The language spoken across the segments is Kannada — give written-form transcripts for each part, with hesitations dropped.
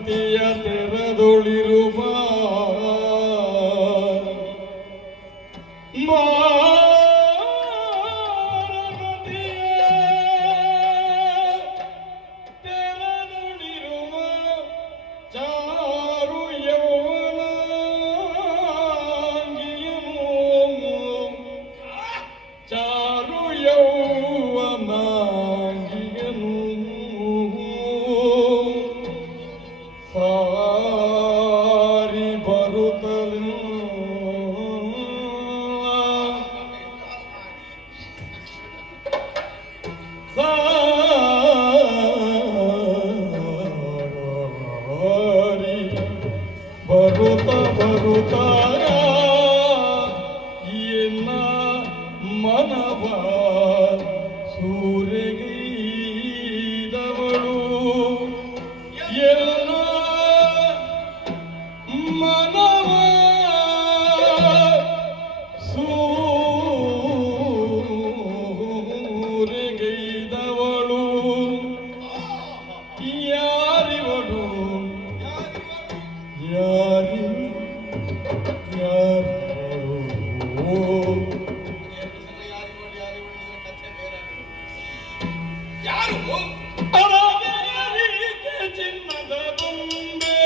ಮತಿಯ ತೆರೆದೊಳಿರುವ ಬರುತ್ತಾಯ ಎನ್ನ ಮನವ ಸೂರೆಗೈದವಳು ಎಲ್ಲ ಮನವ ಸೂರೆಗೈದವಳು ಯಾರಿವಳು ಯಾರು ಚಿನ್ನದ ಬೊಂಬೆ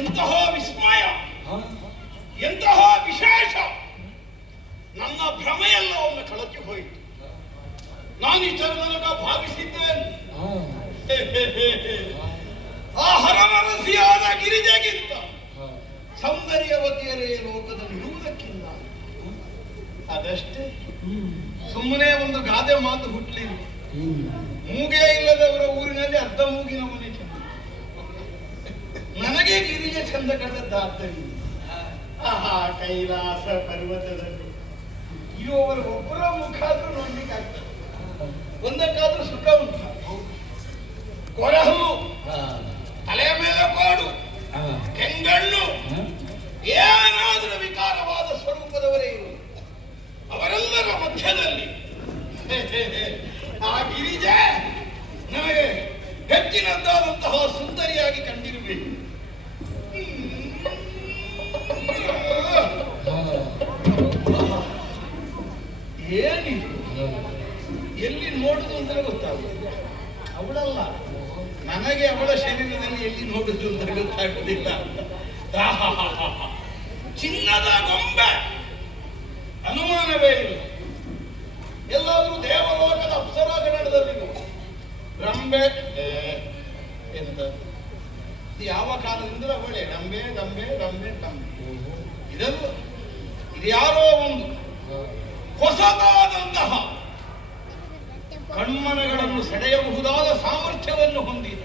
ಎಂತಹ ವಿಸ್ಮಯ, ಎಂತಹ ವಿಶೇಷ! ನನ್ನ ಭ್ರಮೆಯೆಲ್ಲ ಒಮ್ಮೆ ಕಳಚಿ ಹೋಯಿತು. ನಾನು ಇಷ್ಟರೊಳಗ ಭಾವಿಸಿದ್ದೇನೆ ಆ ಹರನರಸಿಯಾದ ಗಿರಿಜೆಗಿಂತ ಸೌಂದರ್ಯವತಿಯರೇ ಲೋಕದಲ್ಲಿ ಇರುವುದಕ್ಕಿಲ್ಲ. ಅದಷ್ಟೇ, ಸುಮ್ಮನೆ ಒಂದು ಗಾದೆ ಮಾತು ಹುಟ್ಟಲಿಲ್ಲ. ಮೂಗೇ ಇಲ್ಲದವರ ಊರಿನಲ್ಲಿ ಅರ್ಧ ಮೂಗಿನ ಮನೆ ಚೆನ್ನ. ಕಣ್ಣಿಗೆ ಚಂದ ಕಂಡದ್ದಾದ್ದರಿಂದ ಆಹಾ ಕೈಲಾಸ ಪರ್ವತದಲ್ಲಿ ಇರುವವರ ಒಬ್ಬರ ಮುಖ ಆದ್ರೂ ನೋಡ್ಲಿಕ್ಕೆ ಆಗ್ತದೆ, ಒಂದಕ್ಕಾದ್ರೂ ಸುಖ ಉಂಟು. ಕೊರಹು, ತಲೆಯ ಮೇಲೆ ಕೋಡು, ಕೆಂಗಣ್ಣು, ಏನಾದರೂ ವಿಕಾರವಾದ ಸ್ವರೂಪದವರೇ ಇರುವುದು. ಅವರೆಲ್ಲರ ಮಧ್ಯದಲ್ಲಿ ಆ ಗಿರಿಜೆ ನಮಗೆ ಹೆಚ್ಚಿನದ್ದಾದಂತಹ ಸುಂದರಿಯಾಗಿ ಕಂಡಿರಬೇಕು. ಏನಿದು, ಎಲ್ಲಿ ನೋಡುದು ಅಂತ ಗೊತ್ತಾಗುದಿಲ್ಲ. ಅವಳಲ್ಲ, ನನಗೆ ಅವಳ ಶರೀರದಲ್ಲಿ ಎಲ್ಲಿ ನೋಡುದು ಅಂತ ಗೊತ್ತಾಗುದಿಲ್ಲ. ಚಿನ್ನದ ಗೊಂಬೆ, ಅನುಮಾನವೇ ಇಲ್ಲ. ಎಲ್ಲಾದ್ರೂ ದೇವಲೋಕದ ಅಪ್ಸರಾಗಣದಲ್ಲಿ ರಂಬೆ ಎಂತ, ಇದು ಯಾವ ಕಾಲದಿಂದ ಅವಳೇ ರಂಬೆ ರಂಬೆ ರಂಬೆ ರಂಬೆ. ಇದನ್ನು ಇದು ಯಾರೋ ಒಂದು ಹೊಸದಾದಂತಹ ಕಣ್ಮನಗಳನ್ನು ಸೆಳೆಯಬಹುದಾದ ಸಾಮರ್ಥ್ಯವನ್ನು ಹೊಂದಿದ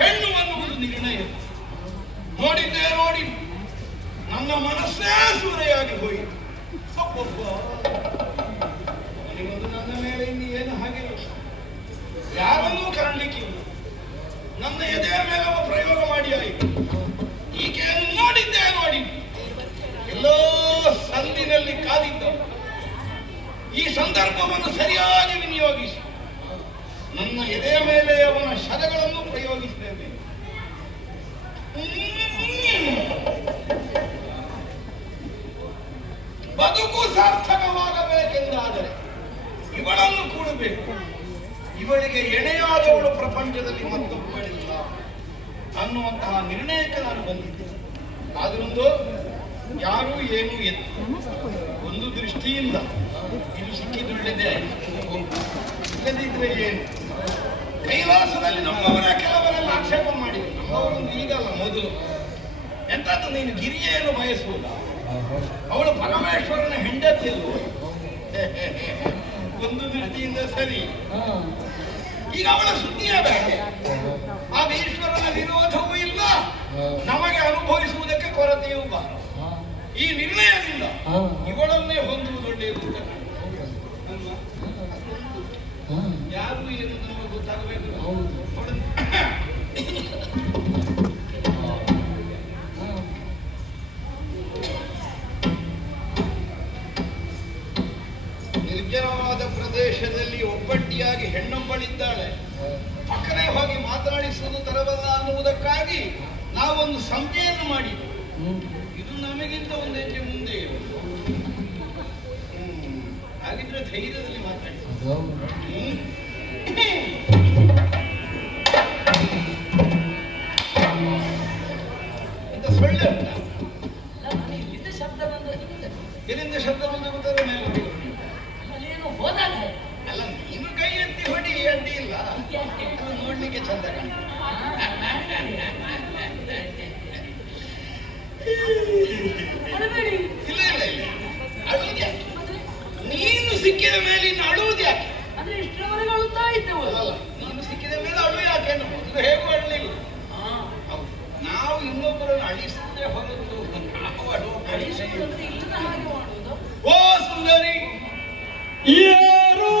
ಹೆಣ್ಣು ಅನ್ನುವುದು ನಿರ್ಣಯ. ನೋಡಿದ್ದೇ ನೋಡಿ ನನ್ನ ಮನಸ್ಸೇ ಸೂರೆಯಾಗಿ ಹೋಯಿತು. ನನಗೊಂದು ನನ್ನ ಮೇಲೆ ಇನ್ನು ಏನು ಹಾಗೆ ಯಾರನ್ನೂ ಕರಲಿಕ್ಕಿಲ್ಲ. ನನ್ನ ಎದೆಯ ಮೇಲೆ ಪ್ರಯೋಗ ಮಾಡಿ ಆಯಿತು. ಈಕೆಯನ್ನು ನೋಡಿದ್ದೇ ನೋಡಿ ಎಲ್ಲೋ ಸಂದಿನಲ್ಲಿ ಕಾದಿದ್ದ ಈ ಸಂದರ್ಭವನ್ನು ಸರಿಯಾಗಿ ವಿನಿಯೋಗಿಸಿ ನನ್ನ ಎದೆಯ ಮೇಲೆ ಅವನ ಶರಗಳನ್ನು ಪ್ರಯೋಗಿಸಬೇಕು. ಬದುಕು ಸಾರ್ಥಕವಾಗಬೇಕೆಂದಾದರೆ ಇವಳನ್ನು ಕೂಡಬೇಕು. ಇವಳಿಗೆ ಎಣೆಯಾದವಳು ಪ್ರಪಂಚದಲ್ಲಿ ಮತ್ತೊಬ್ಬಳಿಲ್ಲ ಅನ್ನುವಂತಹ ನಿರ್ಣಯಕ್ಕೆ ನಾನು ಬಂದಿದ್ದೆ. ಆದ್ರೊಂದು ಯಾರು ಏನು ಎತ್ತು ಒಂದು ದೃಷ್ಟಿಯಿಂದ ಇದು ಸಿಕ್ಕಿದುಳ್ಳಿದೆ, ಇಲ್ಲದಿದ್ರೆ ಏನು. ಕೈಲಾಸದಲ್ಲಿ ನಮ್ಮವರ ಕೆಲವರೆಲ್ಲ ಆಕ್ಷೇಪ ಮಾಡಿದ್ರು. ನಮ್ಮವರೊಂದು ಈಗಲ್ಲ, ಮೊದಲು ಎಂತದ್ದು ನೀನು ಗಿರಿಯೇನು ಬಯಸುವುದ, ಅವಳು ಪರಮೇಶ್ವರನ ಹೆಂಡತಿಯಲ್ವ. ಒಂದು ದೃಷ್ಟಿಯಿಂದ ಸರಿ. ಈಗ ಅವಳ ಸುದ್ದಿಯೇ ಬೇಡ. ಆಗ ಈಶ್ವರನ ವಿರೋಧವೂ ಇಲ್ಲ, ನಮಗೆ ಅನುಭವಿಸುವುದಕ್ಕೆ ಕೊರತೆಯೂ ಬಾರ. ಈ ನಿರ್ಣಯದಿಂದ ಇವಳನ್ನೇ ಹೊಂದುವುದು ಒಳ್ಳೆಯದು. ಯಾರು ಏನು ನಮಗೆ ಗೊತ್ತಾಗಬೇಕು. ನಿರ್ಜನವಾದ ಪ್ರದೇಶದಲ್ಲಿ ಒಬ್ಬಟ್ಟಿಯಾಗಿ ಹೆಣ್ಣೊಬ್ಬಳಿದ್ದಾಳೆ. ಪಕ್ಕನೆ ಹೋಗಿ ಮಾತನಾಡಿಸುವುದು ತರಬಲ್ಲ ಅನ್ನುವುದಕ್ಕಾಗಿ ನಾವೊಂದು ಸಂಖ್ಯೆಯನ್ನು ಮಾಡಿದ್ವಿ. ಇದು ನಮಗಿಂತ ಒಂದು ಹೆಜ್ಜೆ ಮುಂದೆ ಇರು. ಹಾಗಿದ್ರೆ ಧೈರ್ಯದಲ್ಲಿ ಮಾತಾಡಿ. ಎಂತ ಸೊಳ್ಳೆ ಉಂಟ? ಎಲ್ಲಿಂದ ಶಬ್ದ ಬಂದ ಗೊತ್ತಾದ್ರೆ ಮೇಲೆ ಅಲ್ಲ, ನೀನು ಕೈ ಎತ್ತಿ ಹೊಡಿ, ಅಡ್ಡಿ ಇಲ್ಲ. ನೋಡ್ಲಿಕ್ಕೆ ಚಂದ ಇಲ್ಲ ಇಲ್ಲ ಇಲ್ಲ, ಅಳುವುದು ಯಾಕೆ? ನೀನು ಸಿಕ್ಕಿದ ಮೇಲೆ ಇನ್ನು ಅಳುವುದು ಯಾಕೆ? ಅಲ್ಲ, ನೀನು ಸಿಕ್ಕಿದ ಮೇಲೆ ಅಳು ಯಾಕೆ ಅನ್ನಬಹುದು. ಹೇಗೂ ಅಳಲಿಲ್ಲ. ನಾವು ಇನ್ನೊಬ್ಬರನ್ನು ಅಳಿಸದೆ ಹೊರತು ನಾವು ಅಳುವ. ಓ ಸುಂದರಿ, ಯಾರು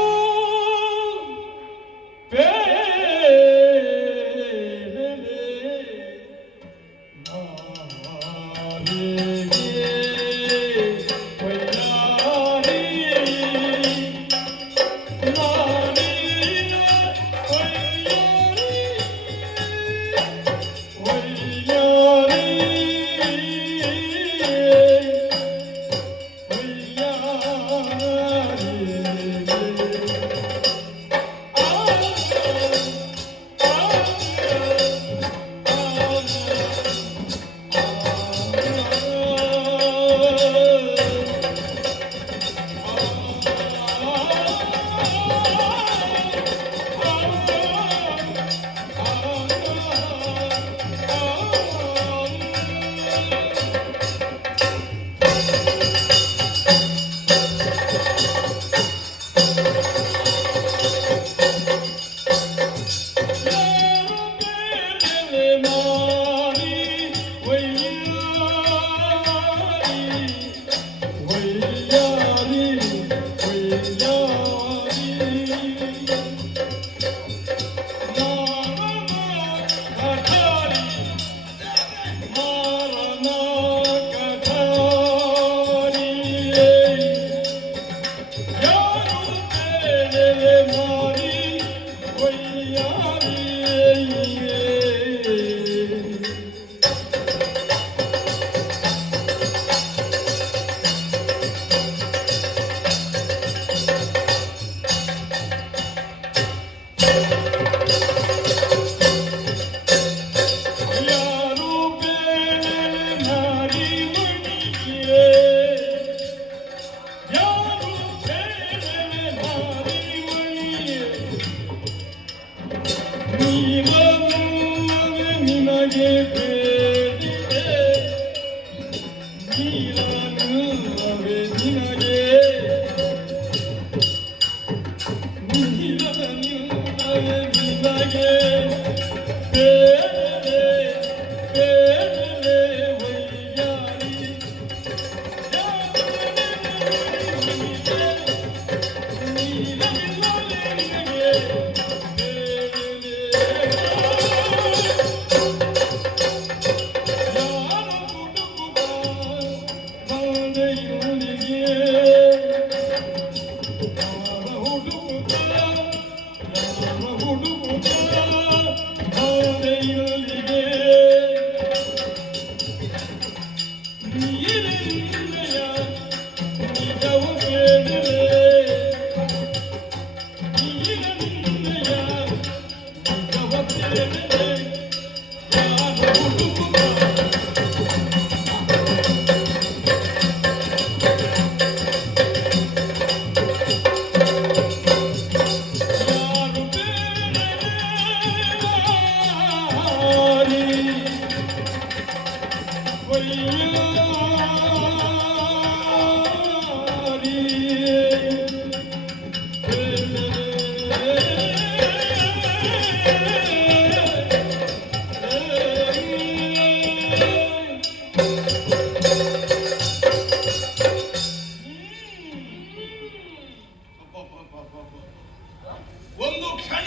ಒಂದು ಕ್ಷಣ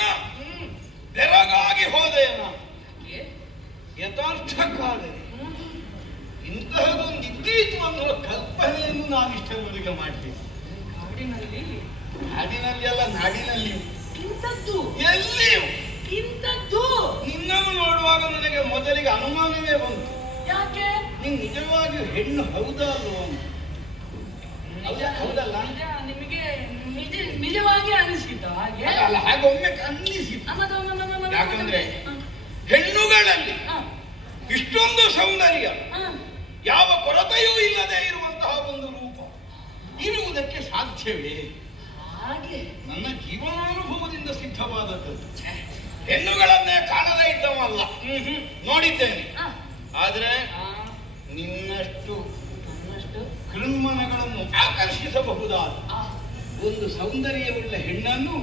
ಬೆರಗಾಗಿ ಹೋದೆಯನ್ನ ಯಥಾರ್ಥಕ್ಕಾದರೆ ಇಂತಹದೊಂದು ಇದ್ದೀತು ಅನ್ನುವ ಕಲ್ಪನೆಯನ್ನು ನಾನು ಇಷ್ಟವರೆಗೆ ಮಾಡ್ತೇನೆ. ನಾಡಿನಲ್ಲಿ ಅಲ್ಲ, ನಾಡಿನಲ್ಲಿ ಎಲ್ಲಿಯೂ ನಿನ್ನನ್ನು ನೋಡುವಾಗ ನನಗೆ ಮೊದಲಿಗೆ ಅನುಮಾನವೇ ಬಂತು. ಯಾಕೆ? ನೀನು ನಿಜವಾಗಿಯೂ ಹೆಣ್ಣು ಹೌದಾ ಅಲ್ವೋ? ಹೌದಲ್ಲ? ನಿಮಗೆ ನಿಜವಾಗಿ ಅನಿಸಿತ ಹಾಗೆ? ಅಲ್ಲ, ಹಾಗೊಮ್ಮೆ ಅನ್ನಿಸಿತು. ಯಾಕಂದ್ರೆ ಹೆಣ್ಣುಗಳಲ್ಲಿ ಇಷ್ಟೊಂದು ಸೌಂದರ್ಯ, ಯಾವ ಕೊರತೆಯೂ ಇಲ್ಲದೆ ಇರುವಂತಹ ಒಂದು ರೂಪ ಇರುವುದಕ್ಕೆ ಸಾಧ್ಯವೇ? ಹಾಗೆ ನನ್ನ ಜೀವನಾನುಭವದಿಂದ ಸಿದ್ಧವಾದದ್ದು. ಹೆಣ್ಣುಗಳನ್ನೇ ಕಾಣದೇ ಇದ್ದವಲ್ಲ, ನೋಡಿದ್ದೇನೆ. ಆದ್ರೆ ನಿನ್ನಷ್ಟು ಕೃನ್ಮನಗಳನ್ನು ಆಕರ್ಷಿಸಬಹುದಾದ ಒಂದು ಸೌಂದರ್ಯವುಳ್ಳ ಹೆಣ್ಣನ್ನು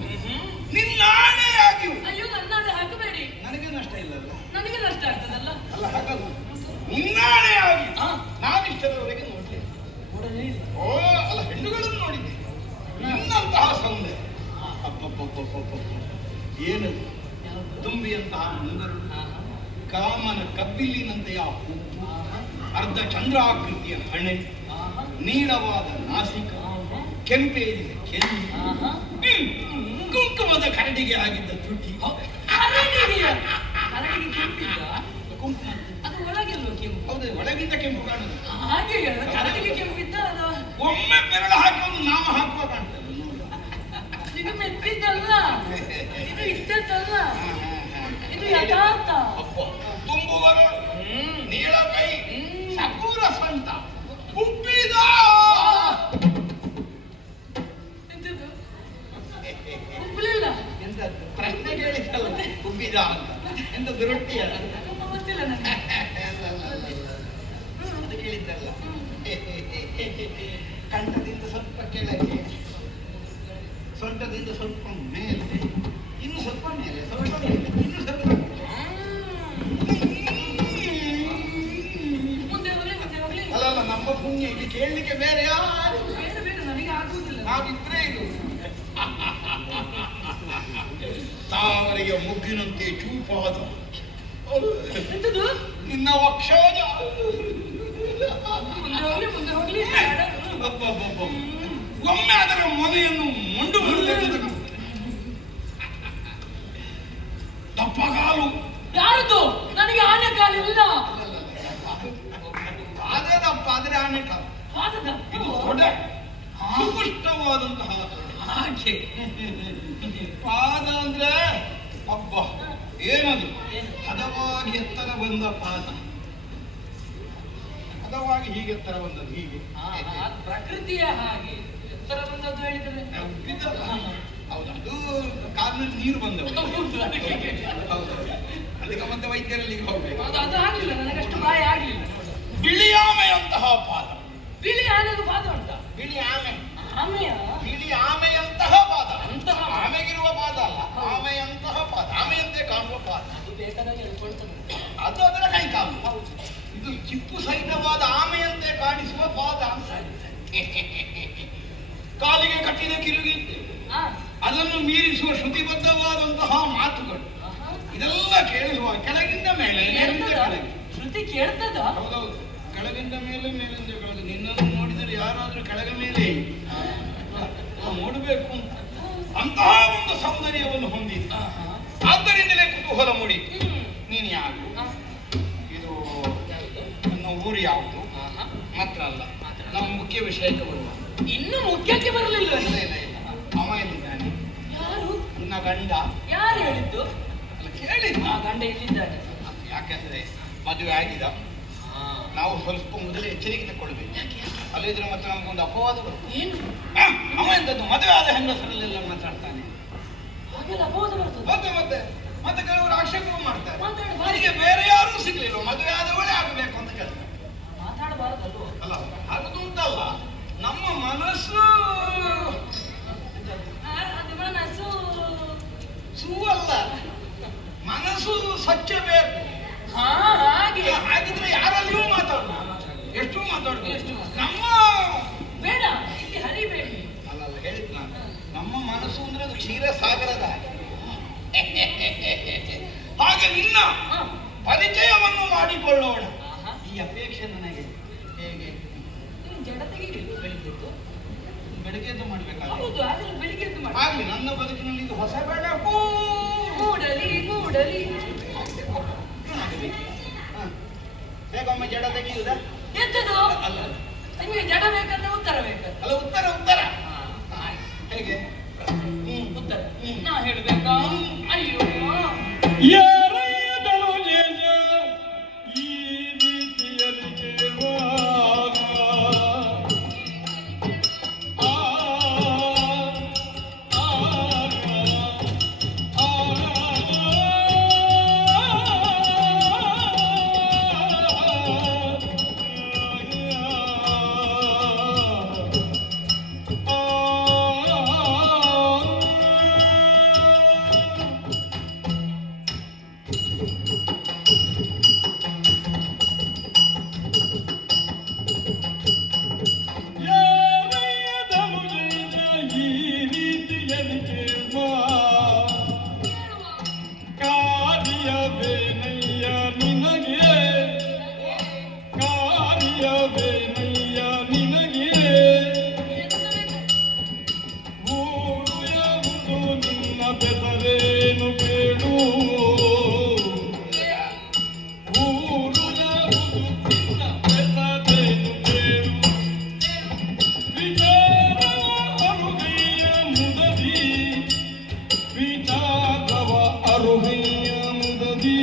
ನಿನ್ನಾಣೆಯಾಗಿ. ಅಯ್ಯೋ, ನನ್ನಾಣೆ ಹಾಕಬೇಡಿ. ನನಗೆ ನಷ್ಟ ಇಲ್ಲಲ್ಲ. ನನಗೆ ನಷ್ಟ ಆಗ್ತದಲ್ಲ. ಅಲ್ಲ, ಹಾಗಲ್ಲ, ನಿನ್ನಾಣೆಯಾಗಿ ನಾನಿಷ್ಟದವರೆಗೆ ನೋಡ್ತೇನೆ. ಓ ಅಲ್ಲ, ಹೆಣ್ಣುಗಳನ್ನು ನೋಡಿದ್ದೆ. ಇನ್ನಂತಹ ಸೌಂದರ್ಯ ಏನದು? ತುಂಬಿಯಂತಹ ಮುಂಗರು, ಕಾಮನ ಕಬ್ಬಿಲಿನಂತೆಯ ಹುಬ್ಬು, ಅರ್ಧ ಚಂದ್ರಾಕೃತಿಯ ಹಣೆ, ನೀಳವಾದ ನಾಸಿಕ, ಕೆಂಪೇರಿದ ಕೆನ್ನೆ, ಕುಂಕುಮದ ಕರಡಿಗೆ ಆಗಿದ್ದ ತುಟಿ. ಕುಂಕುಮ ಅದು ಒಳಗೆಲ್ಲೋ ಕೆಂಪು. ಹೌದು, ಒಳಗಿಂದ ಕೆಂಪು ಕಾಣುದು. ಹಾಗೆ ಕರಡಿಗೆ ಕೆಂಪಿದ್ದ ಅದು ಒಮ್ಮೆ ಬೆರಳು ಹಾಕಿ ಒಂದು ನಾಮ ಹಾಕುವ ಕಾಣ್ತದೆ. ಇದು ಮೆತ್ತಿದ್ದಲ್ಲ, ಇದು ಇಷ್ಟದ್ದಲ್ಲ, ಇದು ಯಥಾರ್ಥ. ತುಂಬುವರು, ನೀಳ ಕೈ, ಸಪೂರ ಸಂತ, ಉಪ್ಪಿದ. ಎಂತದ್ದು? ಉಪ್ಪಲಿಲ್ಲ. ಎಂತದ್ದು? ಪ್ರಶ್ನೆ ಕೇಳಿದ್ದಲ್ಲ, ಉಬ್ಬಿದ ಅಂತ. ಎಂತದ್ದು? ರೊಟ್ಟಿ ಅಲ್ಲ? ಗೊತ್ತಿಲ್ಲ ನನಗೆ. ಅದು ಕೇಳಿದ್ದಲ್ಲ. ಕಂಠದಿಂದ ಸ್ವಲ್ಪ ಕೆಳಗೆ, ಸೊಂಟದಿಂದ ಸ್ವಲ್ಪ ಮೇಲೆ, ಇನ್ನು ಸ್ವಲ್ಪ ಮೇಲೆ, ಸ್ವಲ್ಪ ಮೇಲೆ, ಇನ್ನು ಸ್ವಲ್ಪ ಅಲ್ಲ. ನಮ್ಮ ಪುಣ್ಯ ಇಲ್ಲಿ ಕೇಳಲಿಕ್ಕೆ ಬೇರೆ ಯಾರು? ನನಗೆ ಆಗುವುದಿಲ್ಲ. ನಾವಿಬ್ಬರೇ ಇದು. ತಾವರೆಯ ಮುಗ್ಗಿನಂತೆ ಚೂಪಾದ ನಿನ್ನ ವಕ್ಷೋಜ. ಮುಂದೆ ಹೋಗ್ಲಿ. ಒಮ್ಮೆ ಅದರ ಮೊನೆಯನ್ನು ಮೊಂಡು ಮಾಡಬೇಕು. ಕಪ್ಪಗಾಲು. ಯಾರದು? ನನಗೆ ಆನೆ ಕಾಲಿಲ್ಲ. ಪಾದದಪ್ಪ ಆದ್ರೆ ಆನೆ ಕಾಲು. ಪಾದದ ಇದು ತೊಡೆ ಸುಪುಷ್ಟವಾದಂತಹ ಹಾಗೆ. ಪಾದ ಅಂದ್ರೆ ಅಬ್ಬ ಏನದು? ಹದವಾಗಿ ಎತ್ತರ ಬಂದ ಪಾದ, ಹದವಾಗಿ ಹೀಗೆ ಎತ್ತರ ಬಂದದ್ದು ಹೀಗೆ. ಪ್ರಕೃತಿಯ ಹಾಗೆ ಎತ್ತರ ಬಂದದ್ದು ಹೇಳಿದ್ರೆ ಉಬ್ಬಿದ್ದಲ್ಲ. ಹೌದು, ಅದು ಕಾಲಿನಲ್ಲಿ ನೀರು ಬಂದವು. ಹೌದು, ಅದಕ್ಕೆ ಅದಕ್ಕೆ ಮತ್ತೆ ವೈದ್ಯರಲ್ಲಿಗೆ ಹೋಗ್ಬೇಕು. ಅದು ಆಗ್ಲಿಲ್ಲ, ನನಗಷ್ಟು ಪ್ರಾಯ ಆಗ್ಲಿಲ್ಲ. ಬಿಳಿಯಾಮೆಯಂತಹ ಪಾದ. ಬಿಳಿ ಆನೆದು ಪಾದ ಉಂಟ? ಬಿಳಿ ಆಮೆ, ಆಮೆಯ? ಬಿಳಿ ಆಮೆಯಂತಹ ಪಾದ. ಅಂತಹ ಆಮೆಗಿರುವ ಪಾದ ಅಲ್ಲ, ಆಮೆಯಂತಹ ಪಾದ, ಆಮೆಯಂತೆ ಕಾಣುವ ಪಾದ. ಅದು ಬೇಕಾದಾಗ ಹೇಳ್ಕೊಳ್ತದೆ. ಅದು ಅದರ ಕೈ ಕಾಲು. ಇದು ಚಿಪ್ಪು ಸಹಿತವಾದ ಆಮೆಯಂತೆ ಕಾಣಿಸುವ ಪಾದ. ಕಾಲಿಗೆ ಕಟ್ಟಿದ ಕಿರುಗಿ, ಅದನ್ನು ಮೀರಿಸುವ ಶ್ರುತಿಬದ್ಧವಾದಂತಹ ಮಾತುಗಳು, ಇದೆಲ್ಲ ಕೇಳಿಸುವ ಕೆಳಗಿಂದ ಮೇಲೆ, ಮೇಲಿಂದ ಕೆಳಗೆ. ಶ್ರುತಿ ಕೇಳ್ತದ? ಹೌದೌದು, ಕೆಳಗಿಂದ ಮೇಲೆ, ಮೇಲಿಂದ ಕೆಳಗೆ. ನಿನ್ನನ್ನು ನೋಡಿದರೆ ಯಾರಾದ್ರೂ ಕೆಳಗ ಮೇಲೆ ನೋಡಬೇಕು ಅಂತಹ ಒಂದು ಸೌಂದರ್ಯವನ್ನು ಹೊಂದಿದ್ದ. ಆದ್ದರಿಂದಲೇ ಕುತೂಹಲ ಮೂಡಿತು. ನೀನು ಯಾರು, ಇದು ನನ್ನ ಊರು ಯಾವುದು ಮಾತ್ರ ಅಲ್ಲ, ನಮ್ಮ ಮುಖ್ಯ ವಿಷಯಕ್ಕೆ ಬರುವ. ಇನ್ನು ಮುಖ್ಯಕ್ಕೆ ಬರಲಿಲ್ಲ. ಇಲ್ಲ ಇಲ್ಲ ಇಲ್ಲ, ಅವ ಎಲ್ಲಿದ್ದಾನೆ? ಯಾರು? ನಿನ್ನ ಗಂಡ. ಯಾರು ಹೇಳಿದ್ದು? ಅಲ್ಲ ಕೇಳಿದ. ಆ ಗಂಡ ಇಲ್ಲಿದ್ದಾನೆ. ಯಾಕೆಂದ್ರೆ ಮದುವೆ ಆಗಿದ, ನಾವು ಸ್ವಲ್ಪ ಮೊದಲೇ ಎಚ್ಚರಿಕೆ ತಗೊಳ್ಬೇಕು. ಅಲ್ಲಿದ್ರೆ ಮತ್ತೆ ನಮ್ಗೊಂದು ಅಪವಾದ ಬರ್ತದೆ. ಏನು? ಅವ ಎಂತದ್ದು ಮದುವೆ ಆದ ಹೆಂಗಸರಲ್ಲೆಲ್ಲ ಮಾತಾಡ್ತಾನೆ. ಹಾಗೆಲ್ಲ ಅಪವಾದ ಬರ್ತದೆ. ಮತ್ತೆ ಮತ್ತೆ ಮತ್ತೆ ಕೆಲವರು ಆಕ್ಷೇಪ ಮಾಡ್ತಾರೆ. ಮಾತಾಡಬಾರದು. ಅವರಿಗೆ ಬೇರೆ ಯಾರೂ ಸಿಗ್ಲಿಲ್ಲ, ಮದುವೆ ಆದವಳೇ ಆಗಬೇಕು ಅಂತ ಕೇಳ್ತಾರೆ. ಮಾತಾಡಬಾರದಲ್ವ? ಅಲ್ಲ ಹಾಗದು ಉಂಟಲ್ಲ, ನಮ್ಮ ಮನಸ್ಸು ಅದು ಮನಸ್ಸು ಸೂ ಅಲ್ಲ, ಮನಸ್ಸು ಸ್ವಚ್ಛ ಬೇಕು. ಹಾಗೆ. ಹಾಗಿದ್ರೆ ಯಾರಲ್ಲಿಯೂ ಮಾತಾಡುದು, ಎಷ್ಟು ಮಾತಾಡುದು. ನಮ್ಮ ಬೇಡ, ಇಲ್ಲಿ ಹರಿಬೇಡಿ. ಅಲ್ಲಲ್ಲ ಹೇಳಿದ್ ನಾನು, ನಮ್ಮ ಮನಸ್ಸು ಅಂದ್ರೆ ಅದು ಕ್ಷೀರ ಸಾಗರದ ಹಾಗೆ ನಿನ್ನ ಪರಿಚಯವನ್ನು ಮಾಡಿಕೊಳ್ಳೋಣ. ಈ ಅಪೇಕ್ಷೆ ನನಗೆ. ಹೇಗೆ? ಜಡ ತೆಗೀಬೇಕು ಬೆಳಿಗ್ಗೆದ್ದು. ಬೆಳಗ್ಗೆದ್ದು ಮಾಡ್ಬೇಕಾದ್ರೆ ಹೌದು, ಅದನ್ನು ಬೆಳಿಗ್ಗೆದ್ದು ಮಾಡಿ. ಆಗ್ಲಿ, ನನ್ನ ಬದುಕಿನಲ್ಲಿ ಇದು ಹೊಸ ಬೇಡ. ಮೂಡಲಿ ಮೂಡಲಿ. ಬೇಗೊಮ್ಮೆ ಜಡ ತೆಗೆಯುವುದಾ? ಎಂತದು? ಅಲ್ಲ ನಿಮಗೆ ಜಡ ಬೇಕಂದ್ರೆ ಉತ್ತರ ಬೇಕಂತ. ಅಲ್ಲ, ಉತ್ತರ ಉತ್ತರ ಹೇಗೆ? ಉತ್ತರ ನಾ ಹೇಳ್ಬೇಕಾ? ಅಯ್ಯೋ, ಯಾರಯ್ಯದಳು ಜೇಜ ಈ ರೀತಿಯಲ್ಲಿ ಕೇಳುವಾಗ ಆ ಆ ಬೆದರೇನು ಕೇಳು, ಊರು ಯಾವುದು ನಿನ್ನ ಬೆದರೇನು ಕೇಳು, ವಿಚಾರವ ಅರುಗೈಯ ಮುದದಿ, ವಿಚಾರವ ಅರುಗೈಯ ಮುದದಿ.